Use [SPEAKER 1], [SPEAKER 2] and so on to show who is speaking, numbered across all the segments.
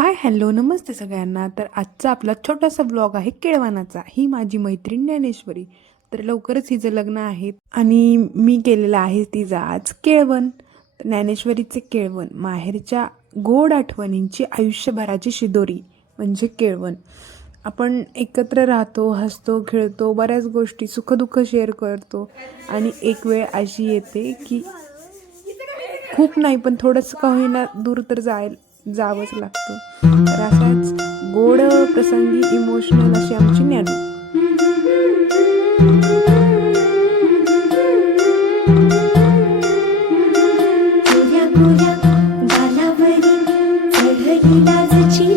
[SPEAKER 1] Hi hello नमस्ते सगळ्यांना. तर आजचा आपला छोटासा ब्लॉग आहे केळवानाचा ही माझी मैत्रीण ज्ञानेश्वरी. तर लवकरच हिचं लग्न आहे आणि मी केलेलं आहे तिचं आज केळवण. ज्ञानेश्वरीचे केळवण माहेरच्या गोड आठवणींची आयुष्यभराची शिदोरी म्हणजे केळवण. आपण एकत्र राहतो हसतो खेळतो बऱ्याच गोष्टी सुखदुःख शेअर करतो आणि एक वेळ अशी येते की खूप नाही पण थोडंसं का होईना दूर तर जायला जावंच लागतं. तर असाच गोड प्रसंगी इमोशनल अशी आमची ज्ञानू
[SPEAKER 2] झाला बरी गालावरी चढली लाजची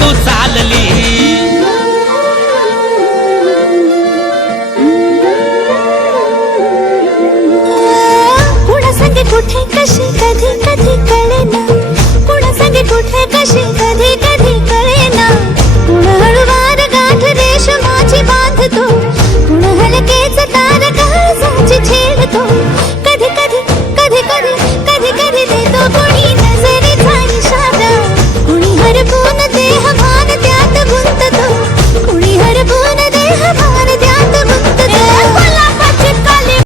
[SPEAKER 3] तू चालली.
[SPEAKER 4] कुठे कशी कधी कधी कळे ना कुणासाठी कुठे कशी कधी